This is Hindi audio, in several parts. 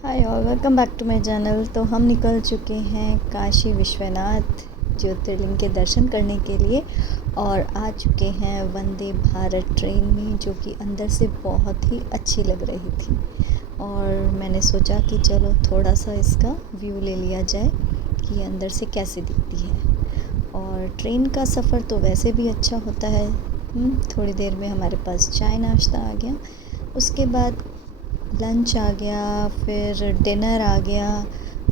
हाय और welcome back to my channel. तो हम निकल चुके हैं काशी विश्वनाथ ज्योतिर्लिंग के दर्शन करने के लिए और आ चुके हैं वंदे भारत ट्रेन में, जो कि अंदर से बहुत ही अच्छी लग रही थी। और मैंने सोचा कि चलो थोड़ा सा इसका व्यू ले लिया जाए कि ये अंदर से कैसे दिखती है। और ट्रेन का सफ़र तो वैसे भी अच्छा होता है। थोड़ी देर में हमारे पास चाय नाश्ता आ गया, उसके बाद लंच आ गया, फिर डिनर आ गया,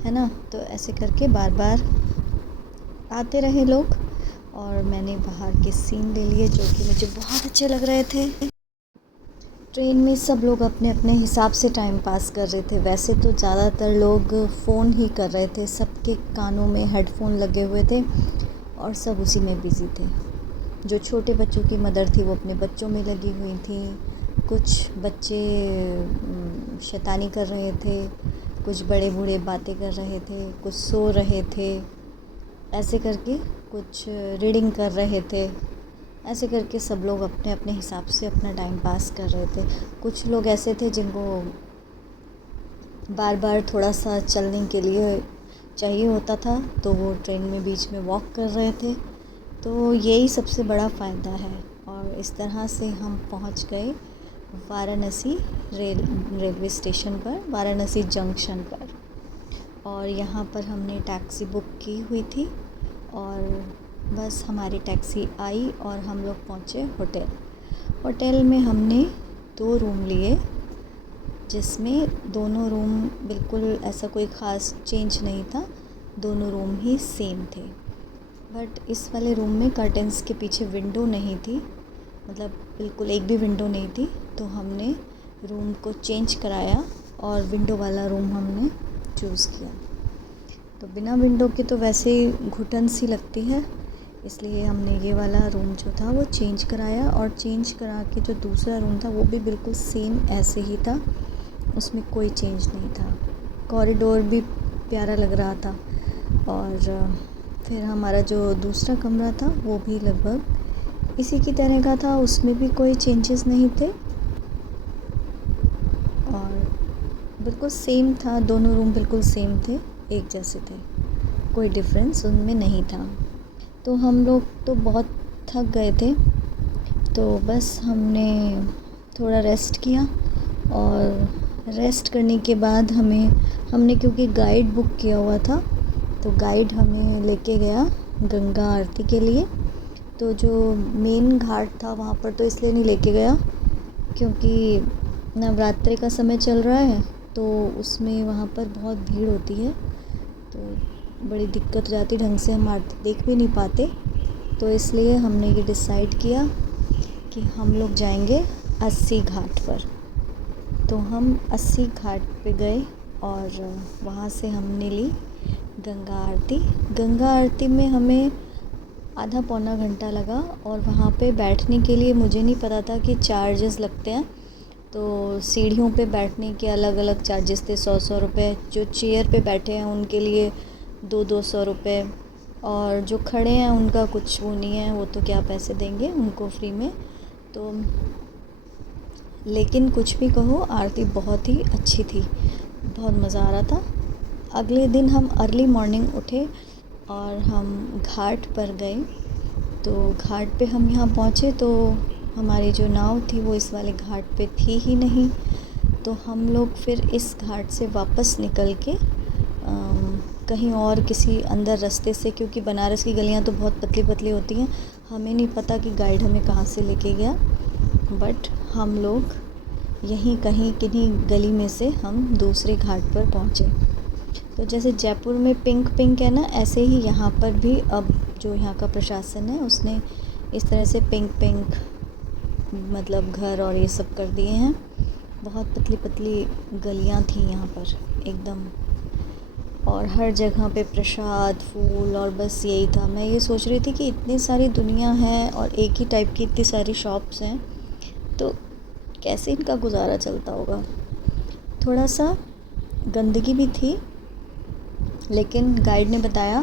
है ना। तो ऐसे करके बार बार आते रहे लोग और मैंने बाहर के सीन ले लिए जो कि मुझे बहुत अच्छे लग रहे थे। ट्रेन में सब लोग अपने अपने हिसाब से टाइम पास कर रहे थे। वैसे तो ज़्यादातर लोग फ़ोन ही कर रहे थे, सबके कानों में हेडफोन लगे हुए थे और सब उसी में बिज़ी थे। जो छोटे बच्चों की मदर थी वो अपने बच्चों में लगी हुई थी, कुछ बच्चे शैतानी कर रहे थे, कुछ बड़े बूढ़े बातें कर रहे थे, कुछ सो रहे थे, ऐसे करके कुछ रीडिंग कर रहे थे। ऐसे करके सब लोग अपने अपने हिसाब से अपना टाइम पास कर रहे थे। कुछ लोग ऐसे थे जिनको बार बार थोड़ा सा चलने के लिए चाहिए होता था, तो वो ट्रेन में बीच में वॉक कर रहे थे। तो यही सबसे बड़ा फ़ायदा है। और इस तरह से हम पहुंच गए वाराणसी रेलवे स्टेशन पर, वाराणसी जंक्शन पर। और यहाँ पर हमने टैक्सी बुक की हुई थी और बस हमारी टैक्सी आई और हम लोग पहुँचे होटल में हमने 2 रूम लिए, जिसमें दोनों रूम बिल्कुल ऐसा कोई ख़ास चेंज नहीं था, दोनों रूम ही सेम थे। बट इस वाले रूम में कर्टन्स के पीछे विंडो नहीं थी, मतलब बिल्कुल एक भी विंडो नहीं थी। तो हमने रूम को चेंज कराया और विंडो वाला रूम हमने चूज़ किया। तो बिना विंडो के तो वैसे ही घुटन सी लगती है, इसलिए हमने ये वाला रूम जो था वो चेंज कराया। और चेंज करा के जो दूसरा रूम था वो भी बिल्कुल सेम ऐसे ही था, उसमें कोई चेंज नहीं था। कॉरिडोर भी प्यारा लग रहा था। और फिर हमारा जो दूसरा कमरा था वो भी लगभग इसी की तरह का था, उसमें भी कोई चेंजेस नहीं थे और बिल्कुल सेम था। दोनों रूम बिल्कुल सेम थे, एक जैसे थे, कोई डिफरेंस उनमें नहीं था। तो हम लोग तो बहुत थक गए थे, तो बस हमने थोड़ा रेस्ट किया। और रेस्ट करने के बाद हमने क्योंकि गाइड बुक किया हुआ था, तो गाइड हमें लेके गया गंगा आरती के लिए। तो जो मेन घाट था वहाँ पर तो इसलिए नहीं लेके गया क्योंकि नवरात्रि का समय चल रहा है, तो उसमें वहाँ पर बहुत भीड़ होती है, तो बड़ी दिक्कत हो जाती, ढंग से हम आरती देख भी नहीं पाते। तो इसलिए हमने ये डिसाइड किया कि हम लोग जाएंगे 80 घाट पर। तो हम 80 घाट पे गए और वहाँ से हमने ली गंगा आरती। गंगा आरती में हमें आधा पौना घंटा लगा और वहाँ पे बैठने के लिए मुझे नहीं पता था कि चार्जेस लगते हैं। तो सीढ़ियों पे बैठने के अलग अलग चार्जेस थे, 100 रुपये। जो चेयर पे बैठे हैं उनके लिए 200 रुपये, और जो खड़े हैं उनका कुछ वो नहीं है, वो तो क्या पैसे देंगे उनको फ्री में। तो लेकिन कुछ भी कहो, आरती बहुत ही अच्छी थी, बहुत मज़ा आ रहा था। अगले दिन हम अर्ली मॉर्निंग उठे और हम घाट पर गए। तो घाट पे हम यहाँ पहुँचे तो हमारी जो नाव थी वो इस वाले घाट पे थी ही नहीं। तो हम लोग फिर इस घाट से वापस निकल के कहीं और किसी अंदर रास्ते से, क्योंकि बनारस की गलियाँ तो बहुत पतली पतली होती हैं, हमें नहीं पता कि गाइड हमें कहाँ से लेके गया। बट हम लोग यहीं कहीं किन्हीं गली में से हम दूसरे घाट पर पहुँचे। तो जैसे जयपुर में पिंक पिंक है ना, ऐसे ही यहाँ पर भी अब जो यहाँ का प्रशासन है उसने इस तरह से पिंक पिंक मतलब घर और ये सब कर दिए हैं। बहुत पतली पतली गलियाँ थी यहाँ पर एकदम, और हर जगह पे प्रसाद, फूल, और बस यही था। मैं ये सोच रही थी कि इतनी सारी दुनिया है और एक ही टाइप की इतनी सारी शॉप्स हैं, तो कैसे इनका गुजारा चलता होगा। थोड़ा सा गंदगी भी थी, लेकिन गाइड ने बताया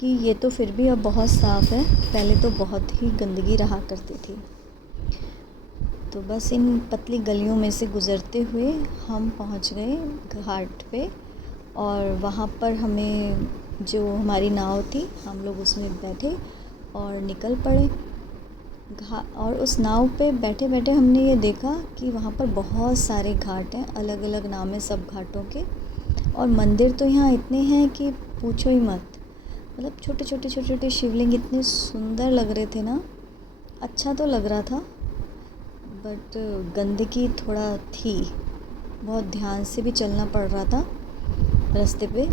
कि ये तो फिर भी अब बहुत साफ़ है, पहले तो बहुत ही गंदगी रहा करती थी। तो बस इन पतली गलियों में से गुज़रते हुए हम पहुंच गए घाट पे। और वहाँ पर हमें जो हमारी नाव थी हम लोग उसमें बैठे और निकल पड़े। और उस नाव पे बैठे बैठे हमने ये देखा कि वहाँ पर बहुत सारे घाट हैं, अलग अलग नाम है सब घाटों के। और मंदिर तो यहाँ इतने हैं कि पूछो ही मत। मतलब छोटे छोटे छोटे छोटे शिवलिंग इतने सुंदर लग रहे थे ना, अच्छा तो लग रहा था, बट गंदगी थोड़ा थी, बहुत ध्यान से भी चलना पड़ रहा था रास्ते पे।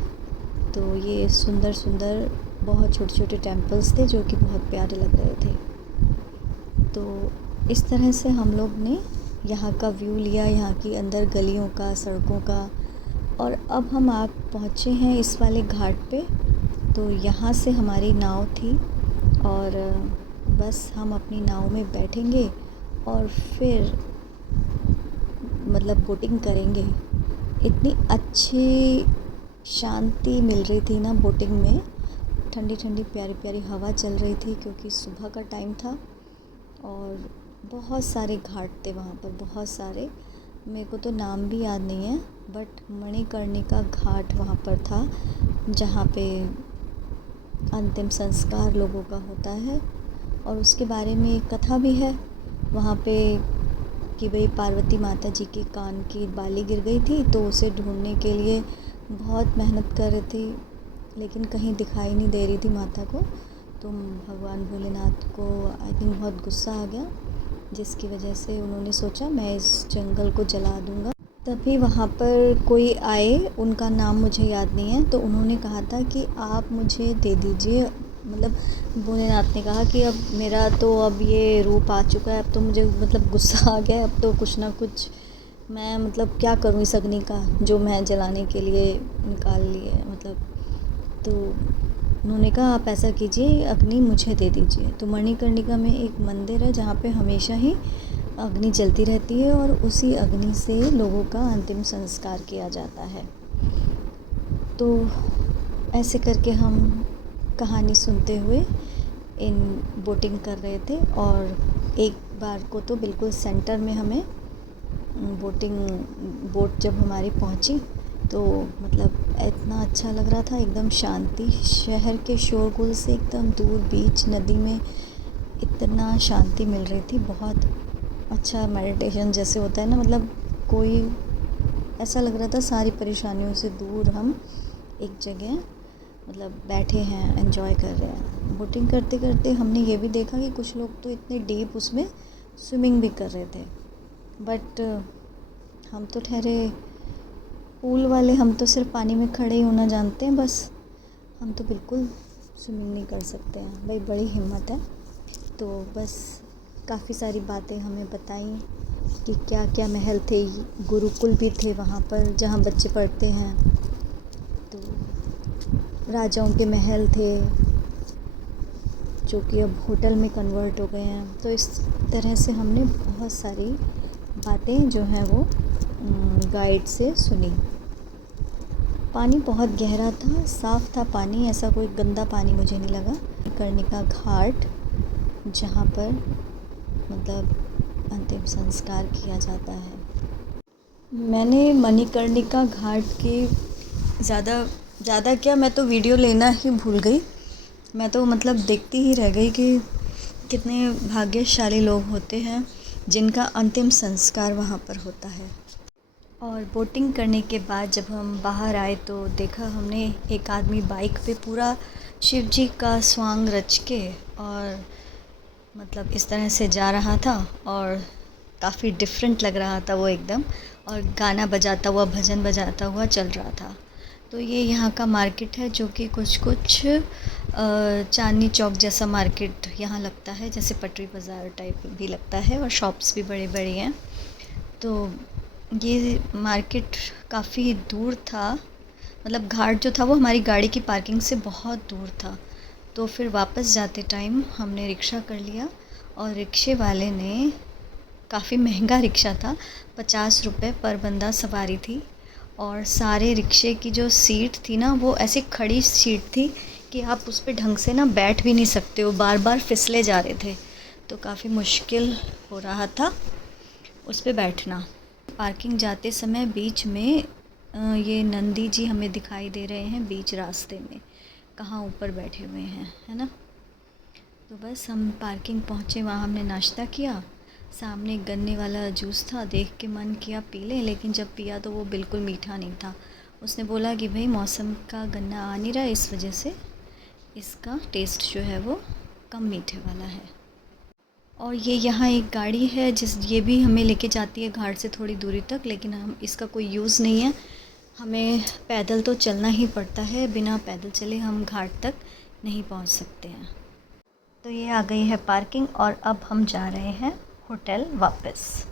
तो ये सुंदर सुंदर बहुत छोटे छोटे टेम्पल्स थे जो कि बहुत प्यारे लग रहे थे। तो इस तरह से हम लोग ने यहाँ का व्यू लिया, यहाँ की अंदर गलियों का, सड़कों का। और अब हम पहुँचे हैं इस वाले घाट पे। तो यहाँ से हमारी नाव थी और बस हम अपनी नाव में बैठेंगे और फिर मतलब बोटिंग करेंगे। इतनी अच्छी शांति मिल रही थी ना बोटिंग में, ठंडी ठंडी प्यारी प्यारी हवा चल रही थी क्योंकि सुबह का टाइम था। और बहुत सारे घाट थे वहाँ पर, बहुत सारे, मेरे को तो नाम भी याद नहीं है, बट मणिकर्णिका घाट वहाँ पर था जहाँ पे अंतिम संस्कार लोगों का होता है। और उसके बारे में एक कथा भी है वहाँ पे कि भाई पार्वती माता जी के कान की बाली गिर गई थी, तो उसे ढूंढने के लिए बहुत मेहनत कर रहे थे, लेकिन कहीं दिखाई नहीं दे रही थी माता को। तो भगवान भोलेनाथ को आई थिंक बहुत गुस्सा आ गया, जिसकी वजह से उन्होंने सोचा मैं इस जंगल को जला दूंगा। तभी वहाँ पर कोई आए, उनका नाम मुझे याद नहीं है, तो उन्होंने कहा था कि आप मुझे दे दीजिए। मतलब भोलेनाथ ने कहा कि अब मेरा तो अब ये रूप आ चुका है, अब तो मुझे मतलब गुस्सा आ गया है, अब तो कुछ ना कुछ मैं मतलब क्या करूँ इस अग्नि का जो मैं जलाने के लिए निकाल ली है। मतलब तो उन्होंने कहा आप ऐसा कीजिए, अग्नि मुझे दे दीजिए। तो मणिकर्णिका में एक मंदिर है जहाँ पे हमेशा ही अग्नि जलती रहती है और उसी अग्नि से लोगों का अंतिम संस्कार किया जाता है। तो ऐसे करके हम कहानी सुनते हुए इन बोटिंग कर रहे थे। और एक बार को तो बिल्कुल सेंटर में हमें बोट जब हमारी पहुंची तो मतलब इतना अच्छा लग रहा था, एकदम शांति, शहर के शोरगुल से एकदम दूर बीच नदी में इतना शांति मिल रही थी। बहुत अच्छा मेडिटेशन जैसे होता है ना, मतलब कोई ऐसा लग रहा था सारी परेशानियों से दूर हम एक जगह मतलब बैठे हैं, एंजॉय कर रहे हैं। बोटिंग करते करते हमने ये भी देखा कि कुछ लोग तो इतने डीप उसमें स्विमिंग भी कर रहे थे, बट हम तो ठहरे पूल वाले, हम तो सिर्फ पानी में खड़े ही होना जानते हैं बस, हम तो बिल्कुल स्विमिंग नहीं कर सकते हैं भाई, बड़ी हिम्मत है। तो बस काफ़ी सारी बातें हमें बताई कि क्या क्या महल थे, गुरुकुल भी थे वहाँ पर जहाँ बच्चे पढ़ते हैं, तो राजाओं के महल थे जो कि अब होटल में कन्वर्ट हो गए हैं। तो इस तरह से हमने बहुत सारी बातें जो हैं वो गाइड से सुनी। पानी बहुत गहरा था, साफ़ था पानी, ऐसा कोई गंदा पानी मुझे नहीं लगा। मणिकर्णिका घाट जहाँ पर मतलब अंतिम संस्कार किया जाता है। मैंने मणिकर्णिका घाट की ज़्यादा क्या, मैं तो वीडियो लेना ही भूल गई। मैं तो मतलब देखती ही रह गई कि कितने भाग्यशाली लोग होते हैं जिनका अंतिम संस्कार वहाँ पर होता है। और बोटिंग करने के बाद जब हम बाहर आए तो देखा हमने एक आदमी बाइक पे पूरा शिव जी का स्वांग रच के और मतलब इस तरह से जा रहा था और काफ़ी डिफरेंट लग रहा था वो एकदम, और गाना बजाता हुआ, भजन बजाता हुआ चल रहा था। तो ये यहाँ का मार्केट है जो कि कुछ चांदनी चौक जैसा मार्केट यहाँ लगता है, जैसे पटरी बाज़ार टाइप भी लगता है, और शॉप्स भी बड़ी बड़ी हैं। तो ये मार्केट काफ़ी दूर था, मतलब घाट जो था वो हमारी गाड़ी की पार्किंग से बहुत दूर था। तो फिर वापस जाते टाइम हमने रिक्शा कर लिया और रिक्शे वाले ने, काफ़ी महंगा रिक्शा था, 50 रुपये पर बंदा सवारी थी, और सारे रिक्शे की जो सीट थी ना वो ऐसी खड़ी सीट थी कि आप उस पर ढंग से ना बैठ भी नहीं सकते हो, बार बार फिसले जा रहे थे, तो काफ़ी मुश्किल हो रहा था। उस पे बैठना। पार्किंग जाते समय बीच में ये नंदी जी हमें दिखाई दे रहे हैं बीच रास्ते में, कहाँ ऊपर बैठे हुए हैं, है ना। तो बस हम पार्किंग पहुँचे, वहाँ हमने नाश्ता किया। सामने एक गन्ने वाला जूस था, देख के मन किया पी लें, लेकिन जब पिया तो वो बिल्कुल मीठा नहीं था। उसने बोला कि भाई मौसम का गन्ना आ नहीं रहा, इस वजह से इसका टेस्ट जो है वो कम मीठे वाला है। और ये यहाँ एक गाड़ी है ये भी हमें लेके जाती है घाट से थोड़ी दूरी तक, लेकिन हम इसका कोई यूज़ नहीं है। हमें पैदल तो चलना ही पड़ता है, बिना पैदल चले हम घाट तक नहीं पहुँच सकते हैं। तो ये आ गई है पार्किंग और अब हम जा रहे हैं होटल वापस।